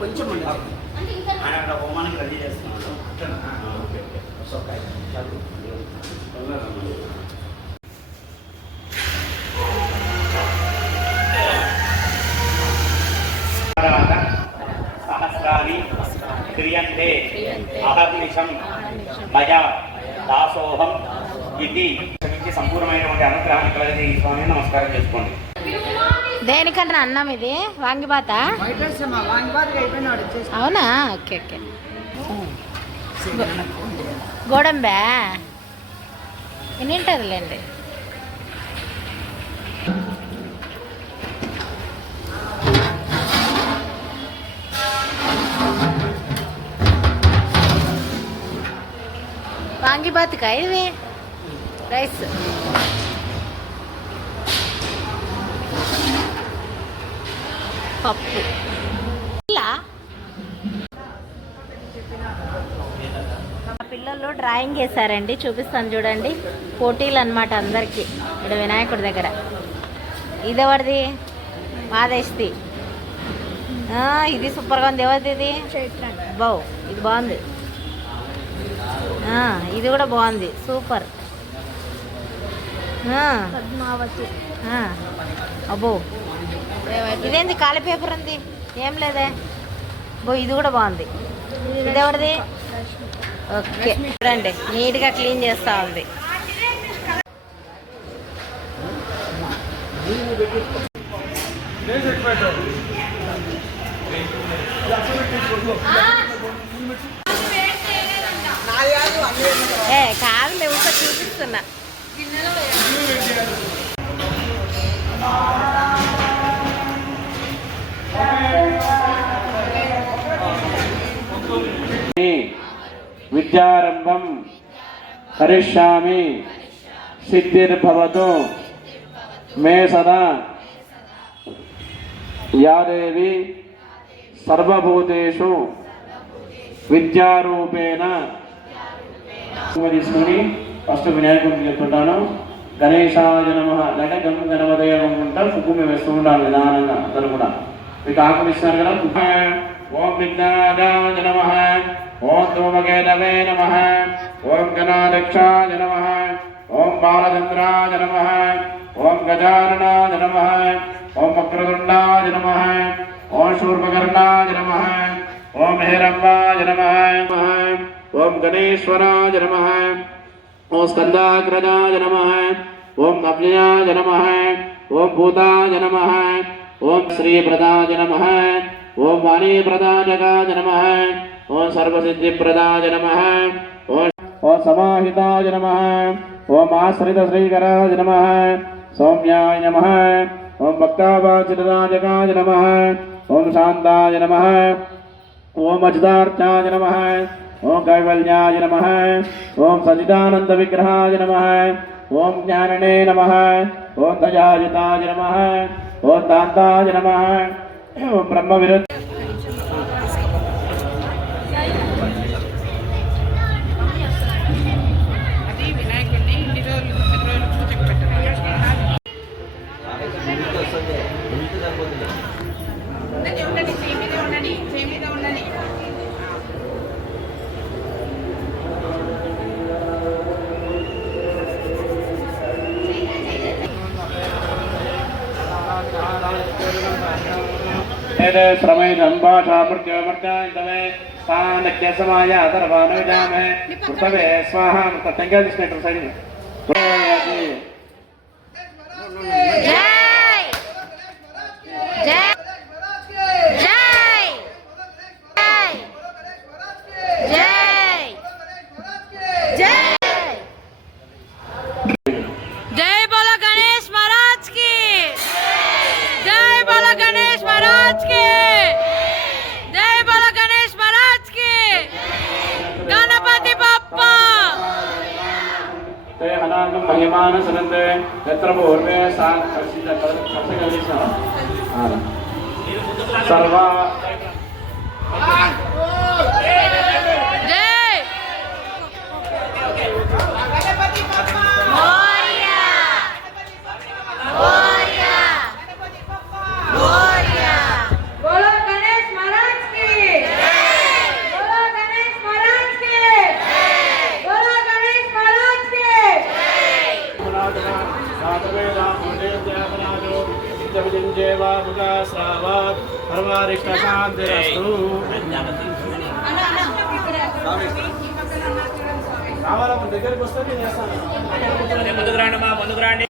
కొంచెం ఆయన అక్కడ హోమానికి రెడీ చేస్తున్నాడు. సహస్రాన్ని క్రియంతే అహర్నిశం మయా దాసోహం ఇది సంపూర్ణమైనటువంటి అనుగ్రహాన్ని కలిగి స్వామి నమస్కారం చేసుకోండి. దేనికన్నా అన్నం ఇది వాంగిబాత? అవునా? Okay okay. గోడంబే వింటుందిలేండి. వాంగిబాతుకా ఇది రైస్? పప్పు. పిల్లలు డ్రాయింగ్ వేశారండి, చూపిస్తాను చూడండి. పోటీలు అనమాట అందరికీ ఇక్కడ వినాయకుడి దగ్గర. ఇది ఎవరిది? మాదేశ్ది. ఇది సూపర్గా ఉంది. ఎవరిది ఇది? బావు. ఇది బాగుంది. ఇది కూడా బాగుంది, సూపర్. అబ్బో ఇదేంది కాలి పేపర్ ఉంది? ఏం లేదే. ఇది కూడా బాగుంది. ఇది ఎవరిది? ఓకే రండి, నీట్గా క్లీన్ చేస్తూ ఉంది. కాదులే, ఊక చూపిస్తున్నా. విద్యారంభం కరిష్యామి సిద్ధిర్భవతు మే సదా యా దేవి సర్వభూతేషు విద్యారూపేణ. తీసుకుని ఫస్ట్ వినాయకుడికి చెప్తుంటాను. గణేశాయ నమః అంటే గం గణపతయ అనుకుంటా కుంకుమ వేస్తూ ఉండాలి నిదానంగా అందరూ కూడా. మీకు ఆకులు ఇస్తున్నారు కదా. ఓం విఘ్నాయ నమః, ఓం ధూమకేతవే నమః, ఓం గణాధ్యక్షాయ నమః, ఓం బాలచంద్రాయ నమః, ఓం గజాననాయ నమః, ఓం వక్రతుండాయ నమః, ఓం శూర్పకర్ణాయ నమః, ఓం హిరంబాయ నమః, ఓం గణేశ్వరాయ నమః, ఓం స్కందాగ్రజాయ నమః, ఓం అవ్యయాయ నమః, ఓం భూతాయ నమః, ఓం శ్రీప్రదాయ నమః, ఓం వాణీప్రదాయకాయ నమః, ఓం సర్వసిద్ధిప్రదాయ నమః, ఓం సమాహితాయ నమః, ఓం ఆశ్రిత శ్రీకరాయ నమః, సౌమ్యాయ నమః, ఓం భక్తావాచితరాజకాయ నమః, ఓం శాంతాయ నమః, ఓం అచితార్థాయ నమః, ఓం కైవల్యాయ నమః, ఓం సచిదానంద విగ్రహాయ నమః, ఓం జ్ఞాననే నమః, ఓం దయాయుతాయ నమః, ఓం దాంతాయ నమః, ఓం బ్రహ్మ విరుద్ధ. श्रमय संभाषा मृत्युमर्त्याय स्थानक्य समाय अतर्वाण विजामहे कृतवे स्वाहा तंगे दिस्नेटर सैड महिमान सुनते नेत्र पूर्वे सर्वा దగ్గరికి వస్తే నేను చేస్తాను. ముందుకు రండి.